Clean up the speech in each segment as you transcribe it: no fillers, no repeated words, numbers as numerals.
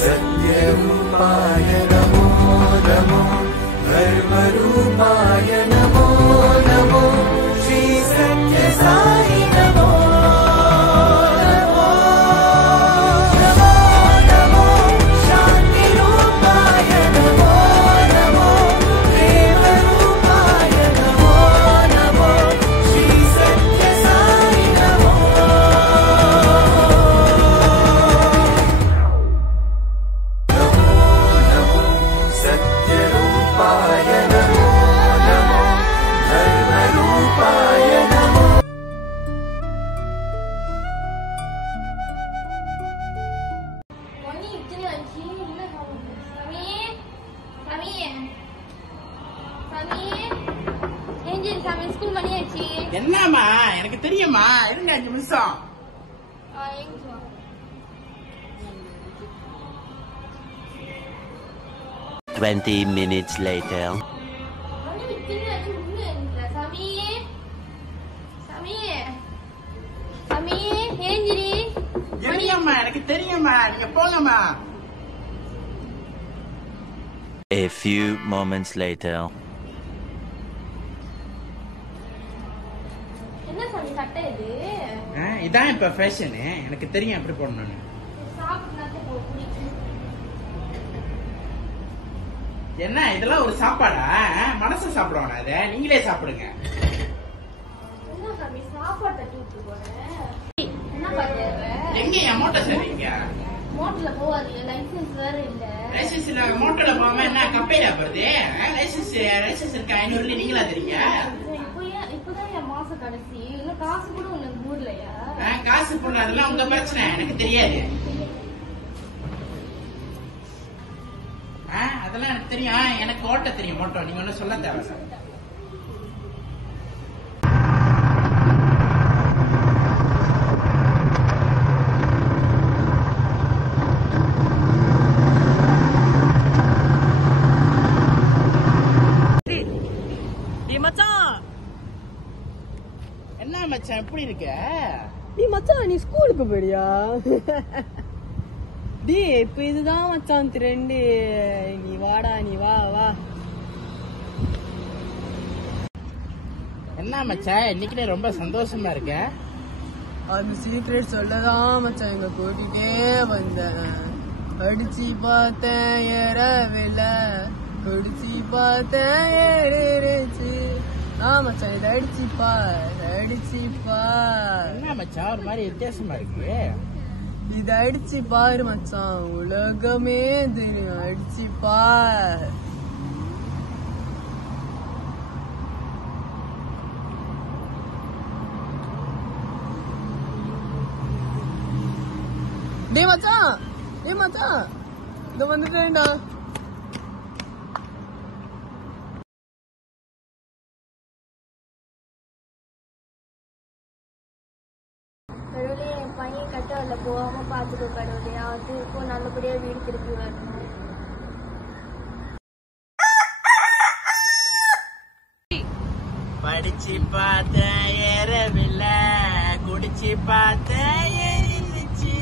सत्यरूपाय नमो नमो धर्मरूपाय नमो नमो श्री सत्य साई नमो नमो नमो शांति रूपाय नमो नमो प्रेम रूपाय नमो नमो श्री सत्य साई नमो सत्यरूपाय नमो नमो धर्मरूपाय नमो மணி இத்தனை ஆச்சு என்ன சாமி சாமி சாமி ஏஞ்சல் சாமி ஸ்கூல் மணி ஆச்சு என்னம்மா எனக்கு தெரியுமா இருங்க 5 நிமிஷம் எங்க 20 minutes later. மணி இத்தனை ஆச்சு இல்ல சாமி சாமி சாமி ஏஞ்சலி என்னம்மா எனக்கு தெரியுமா நீங்க போங்கம்மா. A few moments later. என்ன சாமி சட்டை இது இதான் இப்ப ஃபேஷனு, எனக்கு தெரியும் எப்படி போடணும்னு. சாப்பிட்டு போய் என்ன இதெல்லாம் ஒரு சாப்பாடா? மனசு சாப்பிடுவானா இத? நீங்களே சாப்பிடுங்க. என்ன சாமி சாப்பாடு தட்டி விட்டு போறேன் என்ன பாக்குற எங்க என் மூட்டை சரிங்க? மோட்டர்ல போவாது லைசன்ஸ் வேற இல்ல லைசன்ஸ் இல்ல மோட்டர்ல போகாம என்ன கப்பையில போறது? லைசன்ஸ் இருக்கு 500 நீங்களா தெரியுங்க? இப்பதான் என் மாசம் கடைசி இன்னும் காசு கூட உனக்கு ஊர்லயா காசு போடுறதெல்லாம் உங்க பிரச்சனை, எனக்கு தெரியாது. அதெல்லாம் எனக்கு தெரியும், எனக்கு ஓட்ட தெரியும் மோட்டோ, நீங்க ஒன்னும் சொல்ல தேவை சார். என்ன மச்சான் எப்படி இருக்க? நீ மச்சான் நீ ஸ்கூலுக்கு போறியா? டி இப்ப இதுதான் மச்சான் ட்ரெண்ட். நீ வாடா, நீ வா வா. என்ன மச்சான் இன்னைக்கு ரொம்ப சந்தோஷமா இருக்க? அந்த சீக்ரெட் சொல்லதான் மச்சான் எங்க கூட்டிட்டே வந்தேன். அடிச்சு பார்த்தேன் ஏறவில்லை, குடிச்சு பார்த்தேன் ஏறிடுச்சு. மச்சான் இதை அடிச்சுப்பார் அடிச்சுப்பார். என்ன மச்சான் ஒரு மாதிரி வித்தியாசமா இருக்கு? இத அடிச்சு பாரு மச்சான், உலகமே தெரியும். அடிச்சு பார். டே மச்சான், டே மச்சான், இத வந்துட்டேன்டா. கடவுளே என் பையன் கட்டவில்ல போகாம பாத்துக்கோ கடவுளே, அது இப்போ நல்லபடியா வீடு திருப்பி வரணும். படிச்சு பார்த்தேன் ஏறவில்லை, குடிச்சு பார்த்தேன் ஏறிடுச்சு.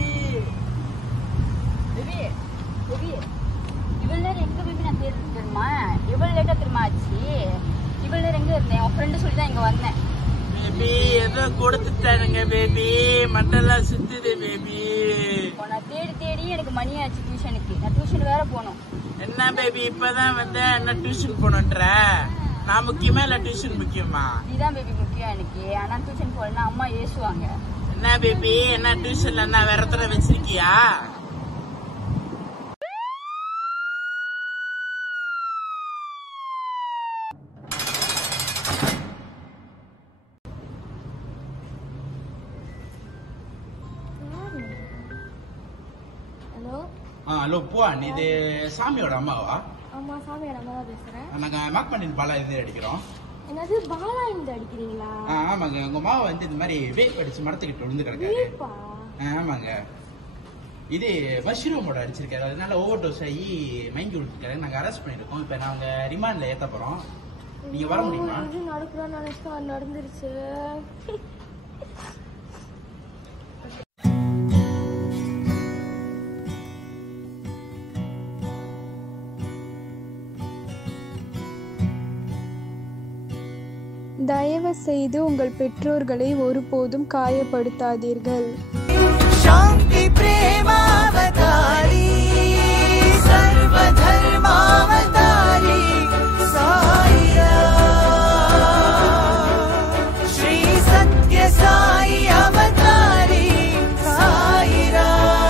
இவ்வளவு நேரம் எங்க பேபி நான் தேடிட்டு தெரியுமா? இவ்வளவு லேட்டா தெரியுமா ஆச்சு? இவ்வளவு நேரம் எங்க இருந்தேன்? உன் ஃப்ரெண்டு சொல்லிதான் இங்க வந்தேன். பேபி ஏதோ கொடுத்துட்டானுங்க பேபி, மண்டெல்லாம் சுத்துது பேபி. நான் தேடி தேடி எனக்கு மணி ஆச்சு டியூஷனுக்கு. நான் டியூஷன் வேற போனோம். என்ன பேபி இப்பதான் வந்த, என்ன டியூஷன் போனன்ற? நான் முக்கியமா இல்ல டியூஷன் முக்கியமா? நீதான் பேபி முக்கியம் எனக்கு. ஆனா டியூஷன் போலன்னா அம்மா ஏசுவாங்க. என்ன பேபி என்ன டியூஷன்ல என்ன வேற எத்தனை வச்சிருக்கியா? ஹலோ ஹலோ பூவா, நீ இது சாமியோட அம்மாவா? ஆமா சாமியோட அம்மாவா பேசுறேன். நாங்க மார்க் பண்ணிட்டு பாலா இது அடிக்கிறோம். என்னது பாலா இந்த அடிக்கிறீங்களா? ஆமாங்க, உங்க மாவை வந்து இந்த மாதிரி வேப் அடிச்சு மரத்துக்கிட்ட விழுந்து கிடக்காரு. ஆமாங்க, இது மஷ்ரூமோட அடிச்சிருக்காரு, அதனால ஓவர் டோஸ் ஆகி மயங்கி விழுந்துருக்காரு. நாங்க அரெஸ்ட் பண்ணிருக்கோம். இப்ப நாங்க ரிமாண்ட்ல ஏத்த போறோம். நீங்க வர முடியுமா? நடக்குறான்னு நினைச்சா நடந்துருச்சு. தயவு செய்து உங்கள் பெற்றோர்களை ஒருபோதும் காயப்படுத்தாதீர்கள். சாந்தி